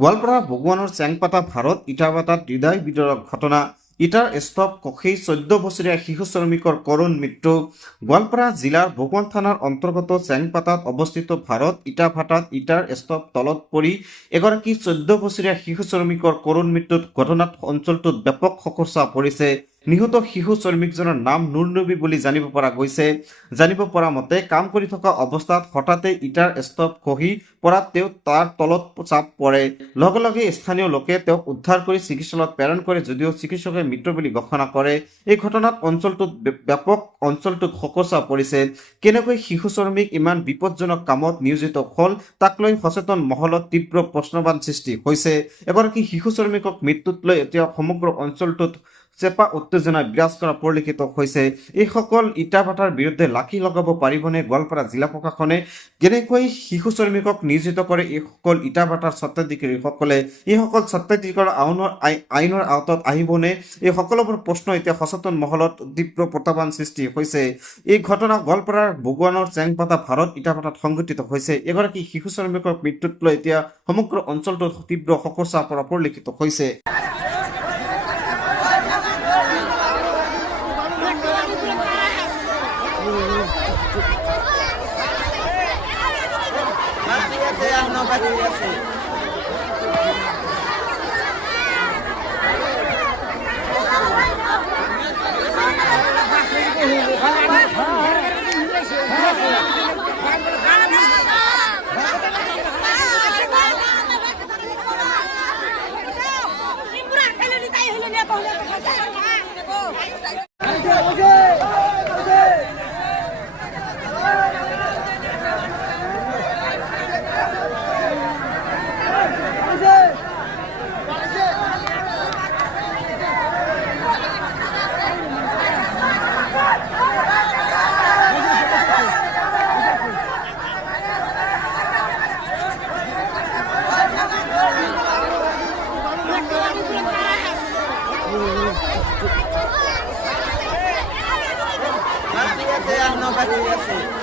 গোৱালপাৰা ভগৱানৰ চেংপাতা ভাৰত ইটাভাটাত হৃদয় বিদাৰক ঘটনা। ইটাৰ স্তূপ খহি 14 বছৰীয়া শিশু শ্ৰমিকৰ কৰুণ মৃত্যু। গোৱালপাৰা জিলাৰ ভগৱান থানাৰ অন্তৰ্গত চেংপাতাত অৱস্থিত ভাৰত ইটাভাটাত ইটাৰ স্তূপ তলত পৰি এগৰাকী 14 বছৰীয়া শিশু শ্ৰমিকৰ কৰুণ মৃত্যুত ঘটনাত অঞ্চলটোত ব্যাপক শোকচা পৰিছে। নিহত শিশু শ্ৰমিকজনৰ নাম নুৰ নবী বুলি জানিব পৰা মতে কাম কৰি থকা অৱস্থাত হঠাতে ইটাৰ স্তূপ খহি পৰাত তেওঁ তাৰ তলত চাপ পৰে। লগে লগে স্থানীয় লোকে তেওঁক উদ্ধাৰ কৰি চিকিৎসালয়ত প্ৰেৰণ কৰে যদিও চিকিৎসকে মৃত বুলি ঘোষণা কৰে। এই ঘটনাত অঞ্চলটোত শোকচা পৰিছে। কেনেকৈ শিশু শ্ৰমিক ইমান বিপদজনক কামত নিয়োজিত হ'ল তাক লৈ সচেতন মহলত তীব্ৰ প্ৰশ্নবান সৃষ্টি হৈছে। এগৰাকী শিশু শ্ৰমিকক মৃত্যুত লৈ এতিয়া সমগ্ৰ অঞ্চলটোত চেপা উত্তেজনা বিৰাজ কৰা পৰিলক্ষিত হৈছে। এইসকল ইটাভাটাৰ বিৰুদ্ধে লাঠি লগাব পাৰিবনে গোৱালপাৰা জিলা প্ৰশাসনে? কেনেকৈ শিশু শ্ৰমিকক নিয়োজিত কৰে এইসকল ইটাভাটাৰ স্বত্বাধিকাৰীসকলে? এইসকল স্বত্বাধিকাৰী আইনৰ আওতাত আহিবনে? এই সকলোবোৰ প্ৰশ্ন এতিয়া সচেতন মহলত তীব্ৰ প্ৰত্যাহ্বান সৃষ্টি হৈছে। এই ঘটনা গোৱালপাৰাৰ ভগৱানৰ চেংপাতা ভাৰত ইটাভাটাত সংঘটিত হৈছে। এগৰাকী শিশু শ্ৰমিকৰ মৃত্যুত লৈ এতিয়া সমগ্ৰ অঞ্চলটোত তীব্ৰ শোকচা পৰা পৰিলক্ষিত হৈছে। no,